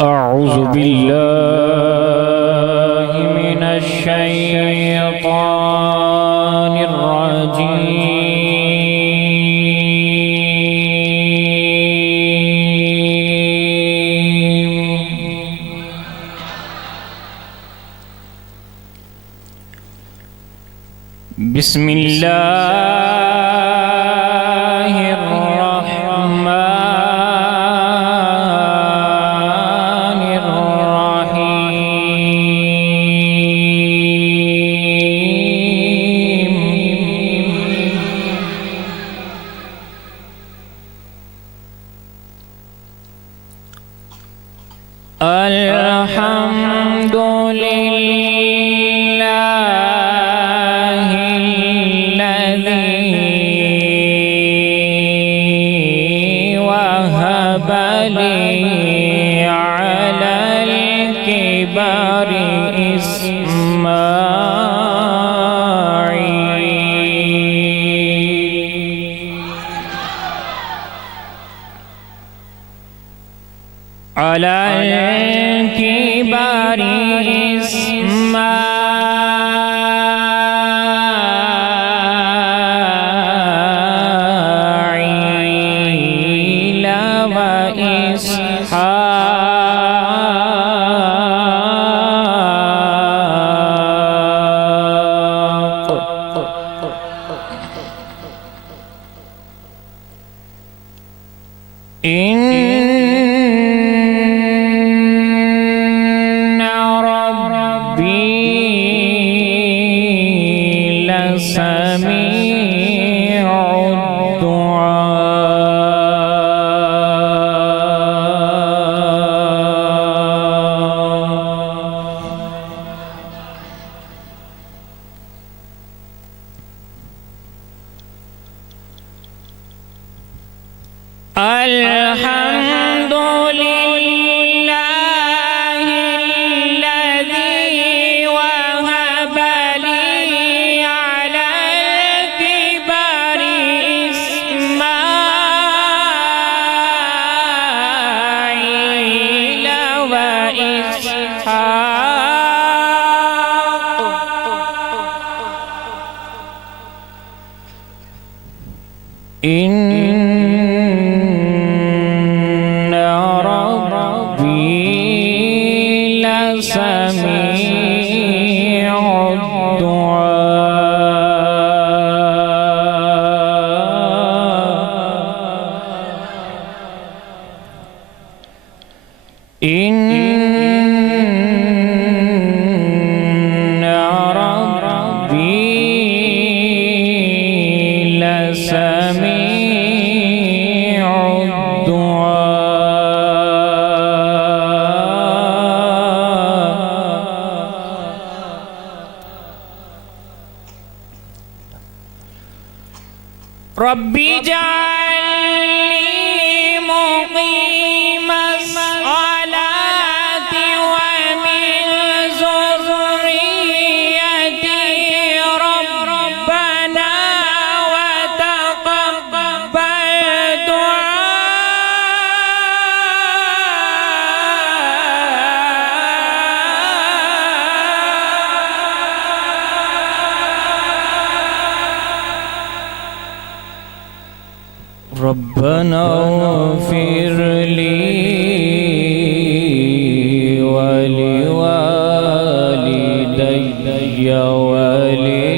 أعوذ بالله من الشيطان الرجيم. بسم الله الرحمن الرحيم. الحمد لله الذي وهب لي على الكبر إسماعيل على الكبر إسماعيل وإسحاق إن ربي لسميع الدعاء. الحمد لله الذي وهب لي على الكبر إسماعيل وإسحاق إن ربي لسميع الدعاء. إن ربي لسميع ربي اجعلني مقيم الصلاة ومن ذريتي ربنا وتقبل ربنا اغفر لي ولوالدي وللمؤمنين.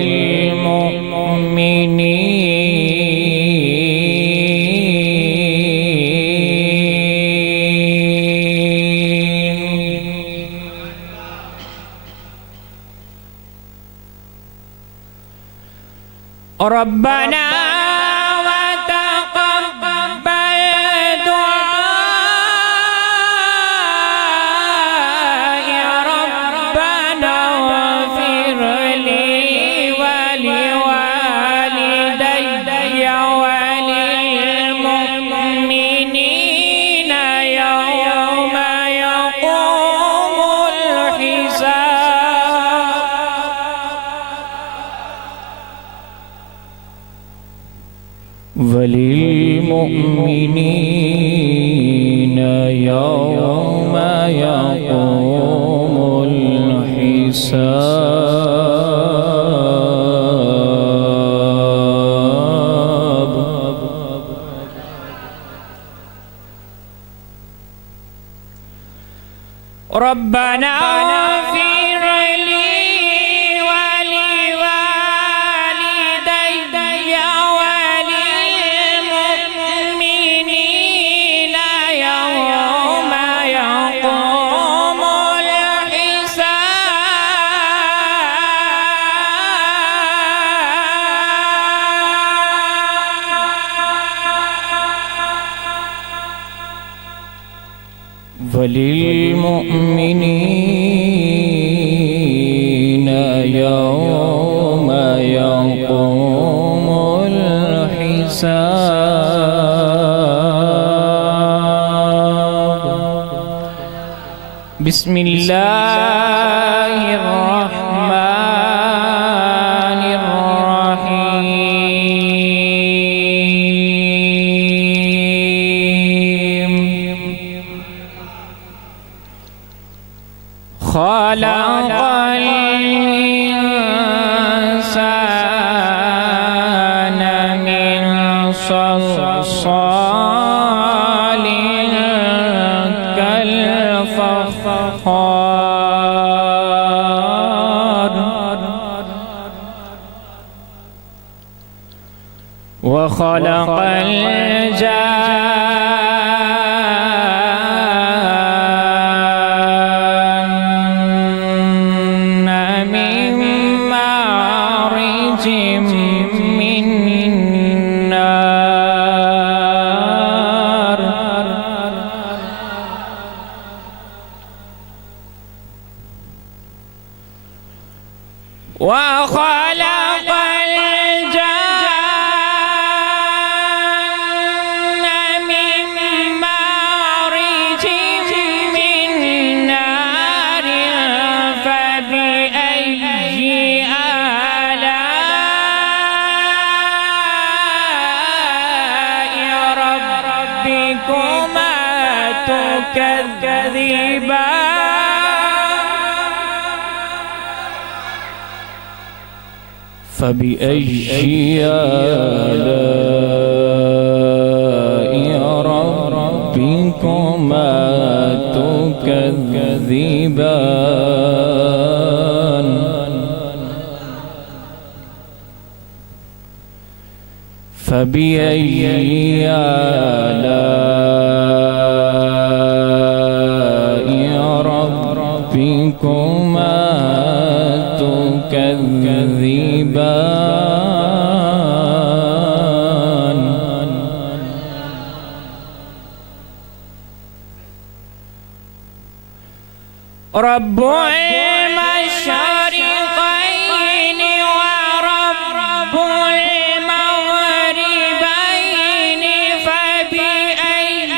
ربنا وللمؤمنين يوم يقوم الحساب ربنا اغفر لي ولوالدي وللمؤمنين يوم يقوم الحساب وللمؤمنين يوم يقوم الحساب بسم الله الرحمن الرحيم خلق الإنسان من صلصال كالفخار وخلق الجان من مارج من نار وخلق الجان من مارج من نار فبأي آلاء ربكما تكذبان فبأي آلاء ربكما تكذبان فبأي آلاء ربكما تكذبان رب المشرقين ورب المغربين فبأي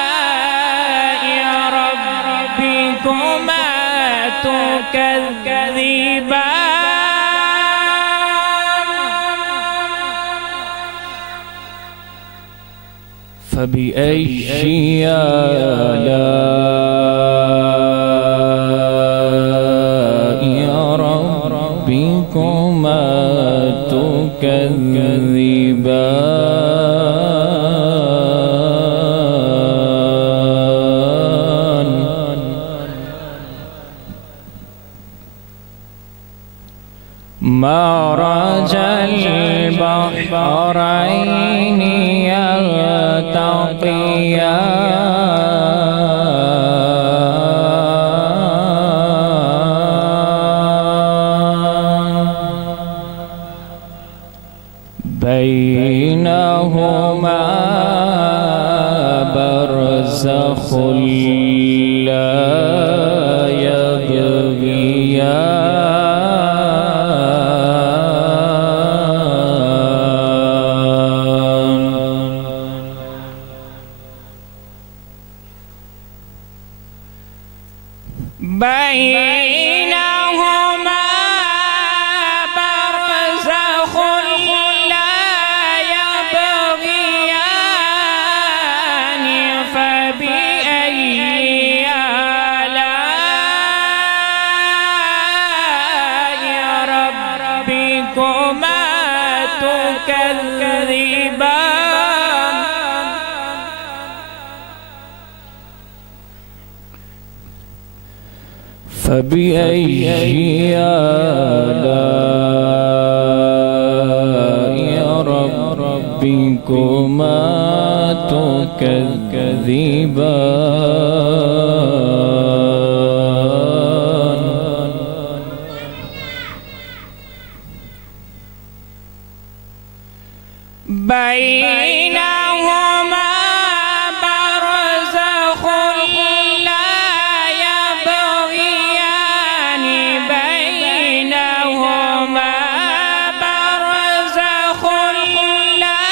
آلاء ربكما تكذبان فبأي آلاء ربكما تكذبان مرج البحرين بينهما برزخ لا يبغيان بينهما برزخ لا يبغيان تكذبان فبأي آلاء ربكما تكذبان بينهما برزخ لا يبغيان بينهما برزخ لا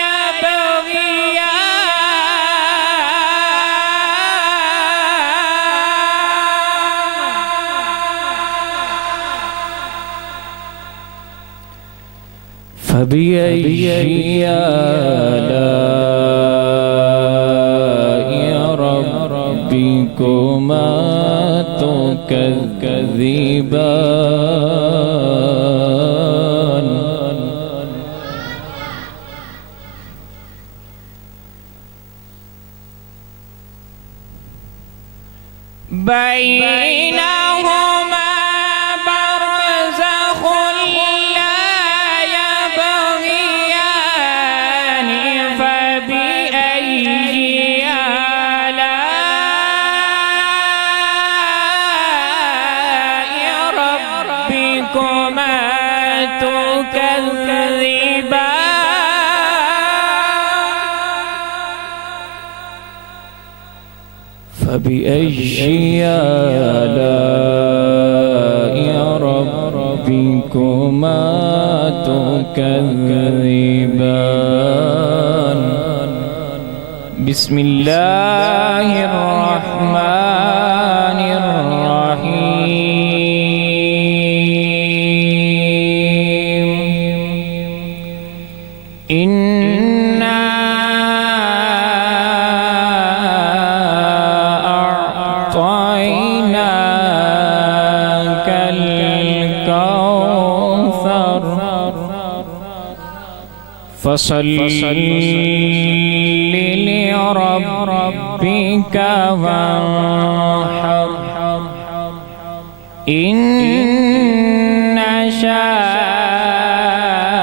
يبغيان فبأي آلاء ربكما تكذبان بينهما برزخ لا يبغيان فبأي آلاء ربكما تكذبان فبأي آلاء ربكما تكذبان بسم الله الرحمن الرحيم إنا أعطيناك الكوثر فصل لربك وانحر إن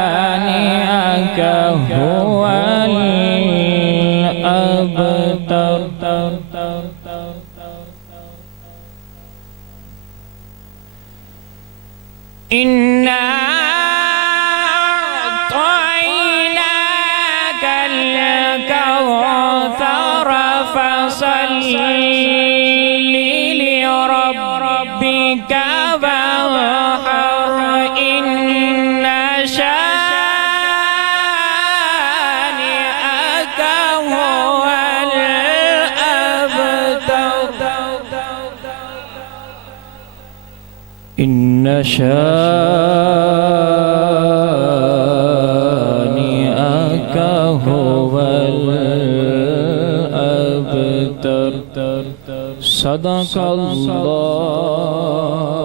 شانئك هو الأبتر إنا أعطيناك الكوثر فصل لربك وانحر إن شانئك هو الأبتر إن شانئك هو الأبتر صدق الله